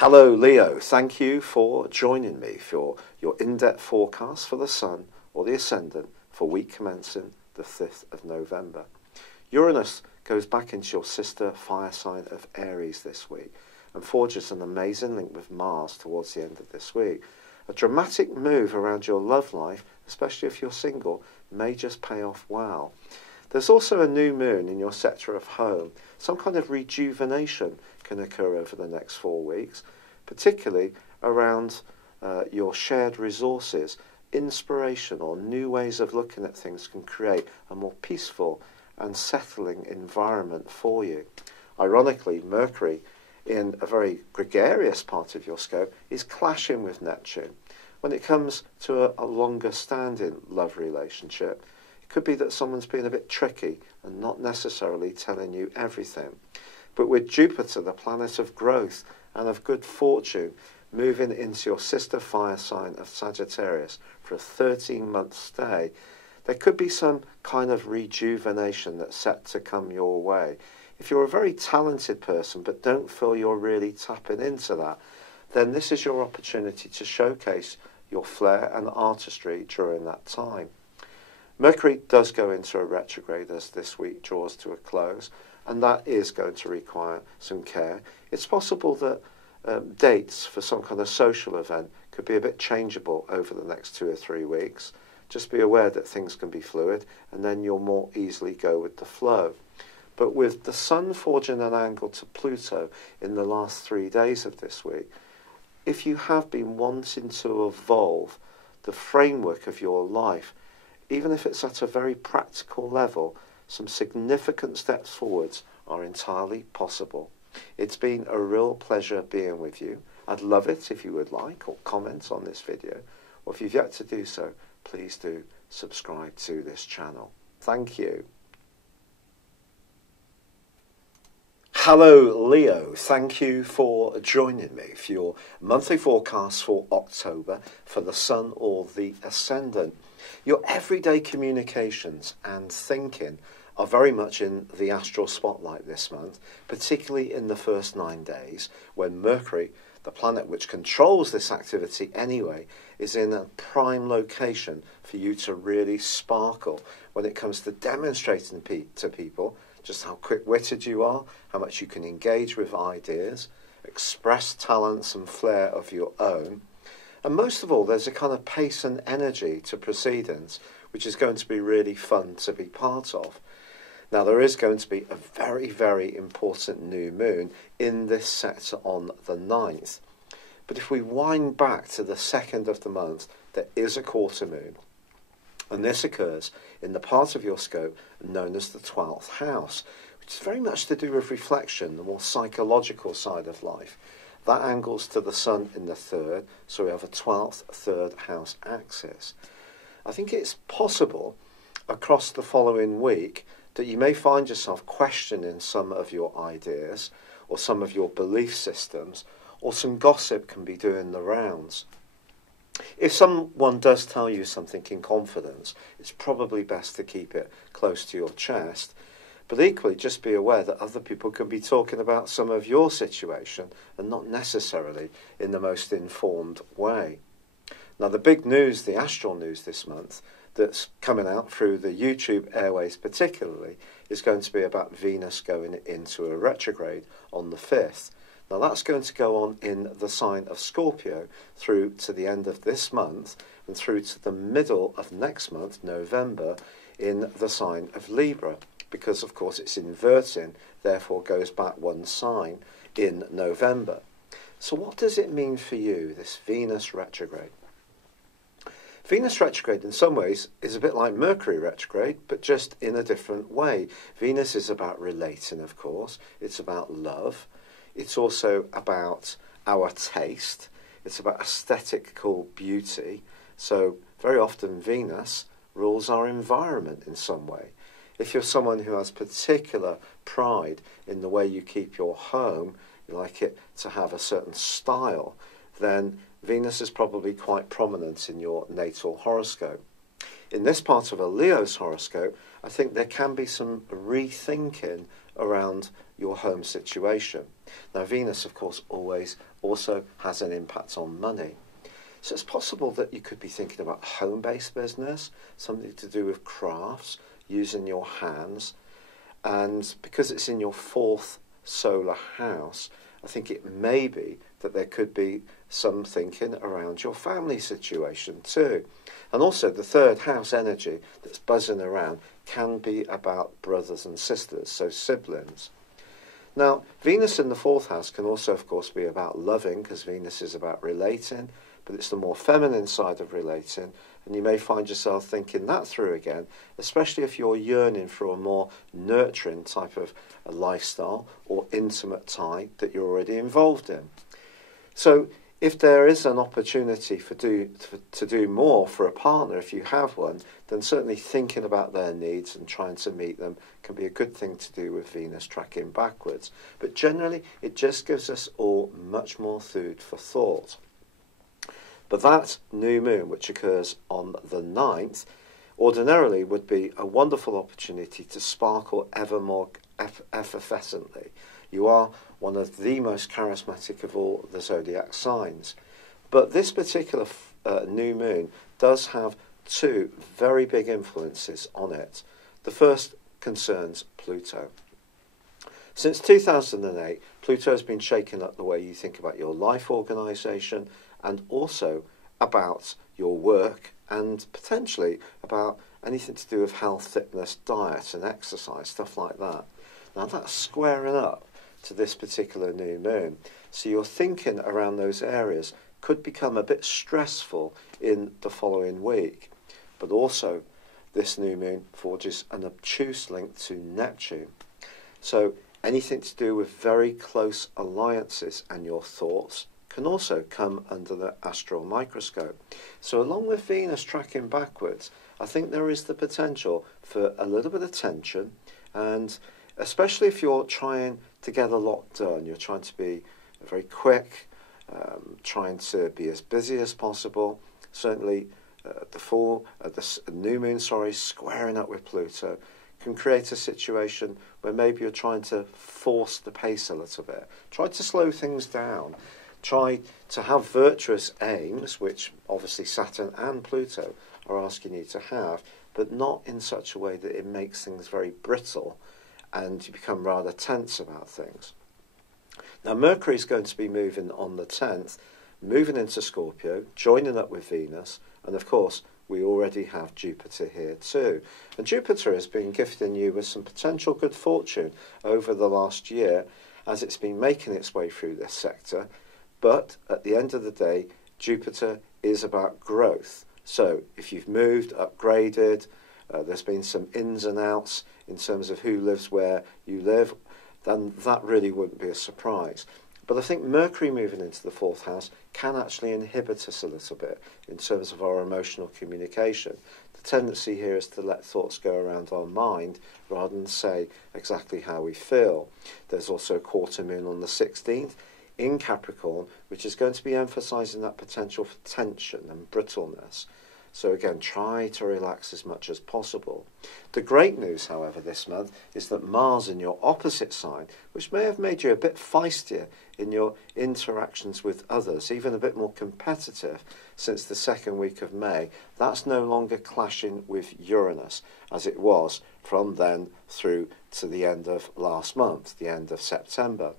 Hello Leo, thank you for joining me for your in-depth forecast for the Sun or the Ascendant for week commencing the 5th of November. Uranus goes back into your sister fire sign of Aries this week and forges an amazing link with Mars towards the end of this week. A dramatic move around your love life, especially if you're single, may just pay off well. There's also a new moon in your sector of home. Some kind of rejuvenation can occur over the next 4 weeks, particularly around your shared resources. Inspiration or new ways of looking at things can create a more peaceful and settling environment for you. Ironically, Mercury, in a very gregarious part of your scope, is clashing with Neptune. When it comes to a longer standing love relationship, it could be that someone's been a bit tricky and not necessarily telling you everything. But with Jupiter, the planet of growth and of good fortune, moving into your sister fire sign of Sagittarius for a 13-month stay, there could be some kind of rejuvenation that's set to come your way. If you're a very talented person but don't feel you're really tapping into that, then this is your opportunity to showcase your flair and artistry during that time. Mercury does go into a retrograde as this week draws to a close, and that is going to require some care. It's possible that dates for some kind of social event could be a bit changeable over the next 2 or 3 weeks. Just be aware that things can be fluid, and then you'll more easily go with the flow. But with the Sun forging an angle to Pluto in the last 3 days of this week, if you have been wanting to evolve the framework of your life, even if it's at a very practical level, some significant steps forwards are entirely possible. It's been a real pleasure being with you. I'd love it if you would like or comment on this video, or if you've yet to do so, please do subscribe to this channel. Thank you. Hello Leo, thank you for joining me for your monthly forecast for October for the Sun or the Ascendant. Your everyday communications and thinking are very much in the astral spotlight this month, particularly in the first 9 days, when Mercury, the planet which controls this activity anyway, is in a prime location for you to really sparkle when it comes to demonstrating to people just how quick-witted you are, how much you can engage with ideas, express talents and flair of your own. And most of all, there's a kind of pace and energy to proceedings, which is going to be really fun to be part of. Now, there is going to be a very, very important new moon in this sector on the 9th. But if we wind back to the 2nd of the month, there is a quarter moon. And this occurs in the part of your scope known as the 12th house, which is very much to do with reflection, the more psychological side of life. That angles to the Sun in the 3rd, so we have a 12th, 3rd house axis. I think it's possible across the following week that you may find yourself questioning some of your ideas or some of your belief systems, or some gossip can be doing the rounds. If someone does tell you something in confidence, it's probably best to keep it close to your chest. But equally, just be aware that other people can be talking about some of your situation and not necessarily in the most informed way. Now, the big news, the astral news this month, that's coming out through the YouTube airways particularly, is going to be about Venus going into a retrograde on the 5th. Now, that's going to go on in the sign of Scorpio through to the end of this month and through to the middle of next month, November, in the sign of Libra, because, of course, it's inverting, therefore goes back one sign in November. So what does it mean for you, this Venus retrograde? Venus retrograde in some ways is a bit like Mercury retrograde, but just in a different way. Venus is about relating, of course. It's about love. It's also about our taste. It's about aesthetical beauty. So very often Venus rules our environment in some way. If you're someone who has particular pride in the way you keep your home, you like it to have a certain style, then Venus is probably quite prominent in your natal horoscope. In this part of a Leo's horoscope, I think there can be some rethinking around your home situation. Now, Venus, of course, always also has an impact on money. So it's possible that you could be thinking about home-based business, something to do with crafts, using your hands. And because it's in your 4th solar house, I think it may be that there could be some thinking around your family situation too. And also the 3rd house energy that's buzzing around can be about brothers and sisters, so siblings. Now, Venus in the 4th house can also, of course, be about loving, because Venus is about relating, but it's the more feminine side of relating, and you may find yourself thinking that through again, especially if you're yearning for a more nurturing type of a lifestyle or intimate tie that you're already involved in. So if there is an opportunity to do more for a partner, if you have one, then certainly thinking about their needs and trying to meet them can be a good thing to do with Venus tracking backwards. But generally, it just gives us all much more food for thought. But that new moon, which occurs on the 9th, ordinarily would be a wonderful opportunity to sparkle ever more effervescently. You are one of the most charismatic of all the zodiac signs. But this particular new moon does have 2 very big influences on it. The first concerns Pluto. Since 2008, Pluto has been shaking up the way you think about your life organisation and also about your work and potentially about anything to do with health, fitness, diet and exercise, stuff like that. Now that's squaring up to this particular new moon. So your thinking around those areas could become a bit stressful in the following week. But also, this new moon forges an obtuse link to Neptune. So anything to do with very close alliances and your thoughts can also come under the astral microscope. So along with Venus tracking backwards, I think there is the potential for a little bit of tension, and especially if you're trying to get a lot done, you're trying to be very quick, trying to be as busy as possible. Certainly the new moon, squaring up with Pluto can create a situation where maybe you're trying to force the pace a little bit. Try to slow things down. Try to have virtuous aims, which obviously Saturn and Pluto are asking you to have, but not in such a way that it makes things very brittle and you become rather tense about things. Now, Mercury is going to be moving on the 10th, moving into Scorpio, joining up with Venus, and of course, we already have Jupiter here too. And Jupiter has been gifting you with some potential good fortune over the last year as it's been making its way through this sector. But at the end of the day, Jupiter is about growth. So if you've moved, upgraded, there's been some ins and outs in terms of who lives where you live, then that really wouldn't be a surprise. But I think Mercury moving into the 4th house can actually inhibit us a little bit in terms of our emotional communication. The tendency here is to let thoughts go around our mind rather than say exactly how we feel. There's also a quarter moon on the 16th in Capricorn, which is going to be emphasising that potential for tension and brittleness. So again, try to relax as much as possible. The great news, however, this month is that Mars in your opposite sign, which may have made you a bit feistier in your interactions with others, even a bit more competitive since the 2nd week of May, that's no longer clashing with Uranus, as it was from then through to the end of last month, the end of September.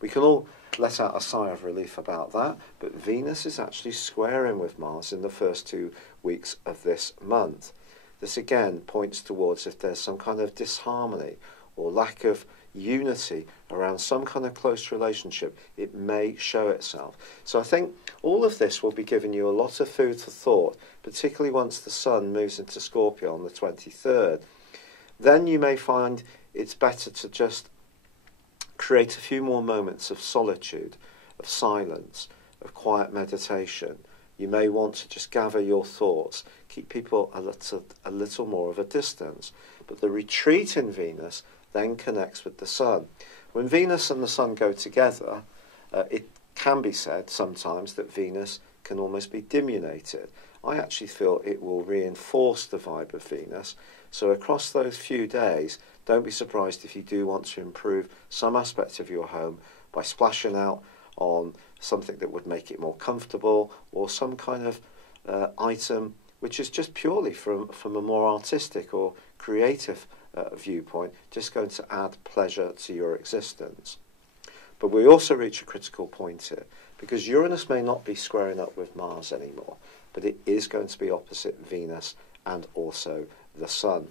We can all let out a sigh of relief about that, but Venus is actually squaring with Mars in the first 2 weeks of this month. This again points towards if there's some kind of disharmony or lack of unity around some kind of close relationship, it may show itself. So I think all of this will be giving you a lot of food for thought, particularly once the Sun moves into Scorpio on the 23rd. Then you may find it's better to just create a few more moments of solitude, of silence, of quiet meditation. You may want to just gather your thoughts, keep people a little more of a distance. But the retreat in Venus then connects with the Sun. When Venus and the Sun go together, it can be said sometimes that Venus can almost be diminuted. I actually feel it will reinforce the vibe of Venus. So across those few days, don't be surprised if you do want to improve some aspect of your home by splashing out on something that would make it more comfortable, or some kind of item which is just purely from a more artistic or creative viewpoint, just going to add pleasure to your existence. But we also reach a critical point here, because Uranus may not be squaring up with Mars anymore, but it is going to be opposite Venus and also the Sun.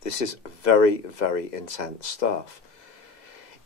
This is very, very intense stuff.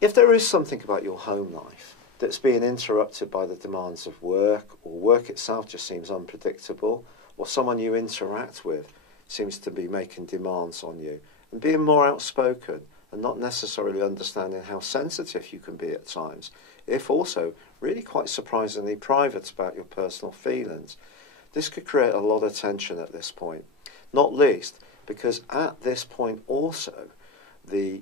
If there is something about your home life that's being interrupted by the demands of work, or work itself just seems unpredictable, or someone you interact with seems to be making demands on you and being more outspoken and not necessarily understanding how sensitive you can be at times, if also really quite surprisingly private about your personal feelings, this could create a lot of tension at this point. Not least because at this point also the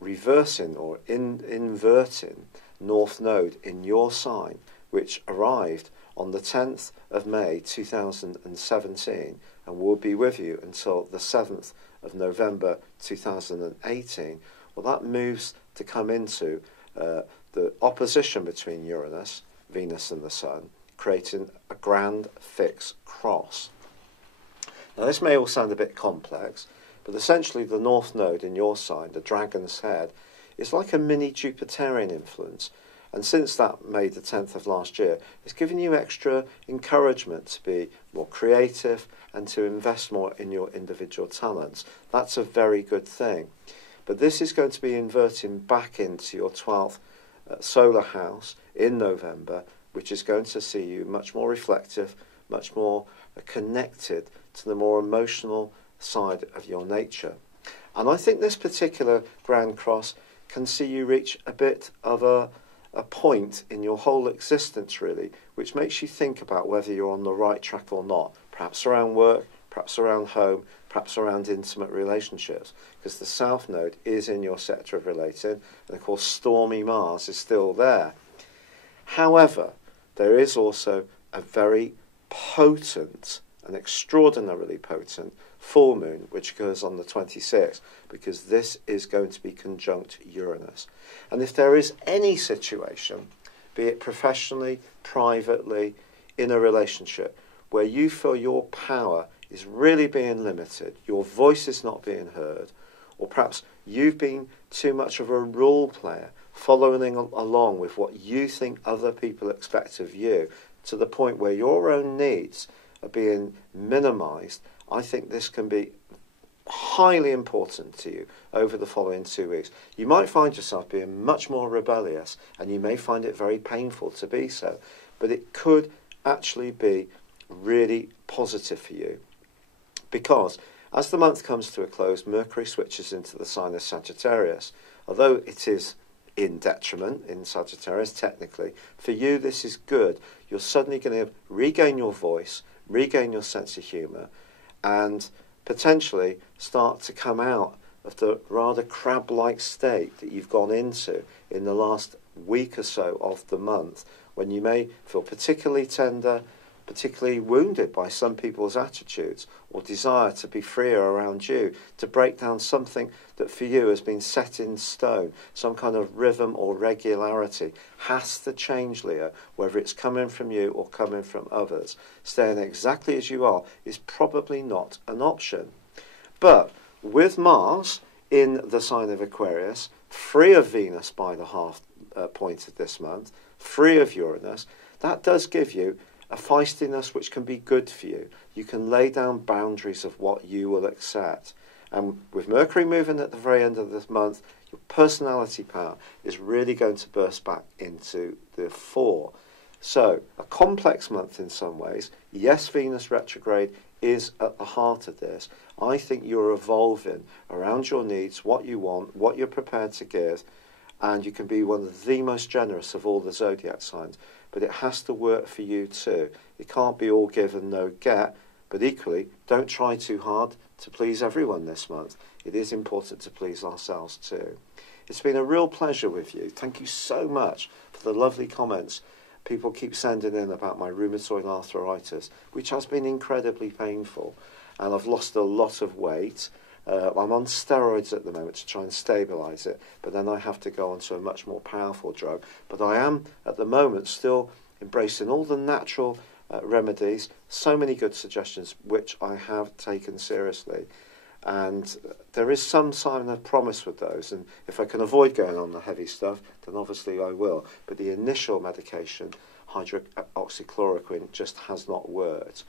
reversing or inverting North Node in your sign, which arrived on the 10th of May 2017 and will be with you until the 7th of November 2018, well, that moves to come into the opposition between Uranus, Venus and the Sun, creating a grand fixed cross. Now, this may all sound a bit complex, but essentially the North Node in your sign, the dragon's head, is like a mini Jupiterian influence. And since that May the 10th of last year, it's given you extra encouragement to be more creative and to invest more in your individual talents. That's a very good thing. But this is going to be inverting back into your 12th solar house in November, which is going to see you much more reflective, much more connected to the more emotional side of your nature. And I think this particular Grand Cross can see you reach a bit of a point in your whole existence, really, which makes you think about whether you're on the right track or not, perhaps around work, perhaps around home, perhaps around intimate relationships, because the South Node is in your sector of relating, and of course stormy Mars is still there. However, there is also a very potent, an extraordinarily potent full moon, which occurs on the 26th, because this is going to be conjunct Uranus. And if there is any situation, be it professionally, privately, in a relationship, where you feel your power is really being limited, your voice is not being heard, or perhaps you've been too much of a role player, following along with what you think other people expect of you, to the point where your own needs are being minimised, I think this can be highly important to you over the following 2 weeks. You might find yourself being much more rebellious, and you may find it very painful to be so, but it could actually be really positive for you, because as the month comes to a close, Mercury switches into the sign of Sagittarius. Although it is in detriment in Sagittarius technically, for you this is good. You're suddenly going to regain your voice, regain your sense of humour, and potentially start to come out of the rather crab-like state that you've gone into in the last week or so of the month, when you may feel particularly tender, particularly wounded by some people's attitudes, or desire to be freer around you, to break down something that for you has been set in stone, some kind of rhythm or regularity has to change, Leo, whether it's coming from you or coming from others. Staying exactly as you are is probably not an option. But with Mars in the sign of Aquarius, free of Venus by the half point of this month, free of Uranus, that does give you a feistiness which can be good for you. You can lay down boundaries of what you will accept. And with Mercury moving at the very end of this month, your personality power is really going to burst back into the fore. So, a complex month in some ways. Yes, Venus retrograde is at the heart of this. I think you're evolving around your needs, what you want, what you're prepared to give, and you can be one of the most generous of all the zodiac signs. But it has to work for you too. It can't be all give and no get, but equally, don't try too hard to please everyone this month. It is important to please ourselves too. It's been a real pleasure with you. Thank you so much for the lovely comments People keep sending in about my rheumatoid arthritis, which has been incredibly painful, and I've lost a lot of weight. I'm on steroids at the moment to try and stabilise it, but then I have to go on to a much more powerful drug. But I am, at the moment, still embracing all the natural remedies, so many good suggestions, which I have taken seriously. And there is some sign of promise with those, and if I can avoid going on the heavy stuff, then obviously I will. But the initial medication, hydroxychloroquine, just has not worked.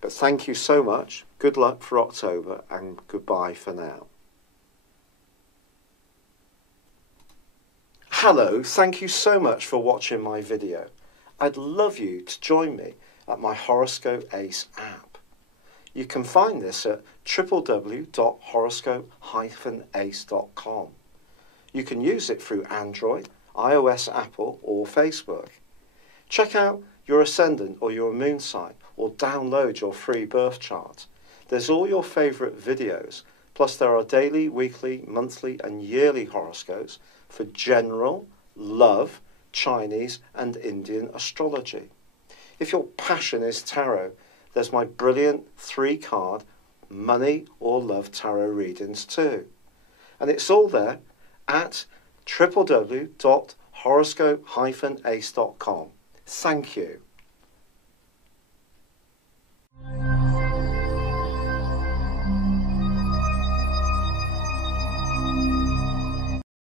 But thank you so much, good luck for October, and goodbye for now. Hello, thank you so much for watching my video. I'd love you to join me at my Horoscope Ace app. You can find this at www.horoscope-ace.com. You can use it through Android, iOS, Apple or Facebook. Check out your ascendant or your moon sign, or download your free birth chart. There's all your favourite videos, plus there are daily, weekly, monthly and yearly horoscopes for general, love, Chinese and Indian astrology. If your passion is tarot, there's my brilliant 3-card money or love tarot readings too. And it's all there at www.horoscope-ace.com. Thank you.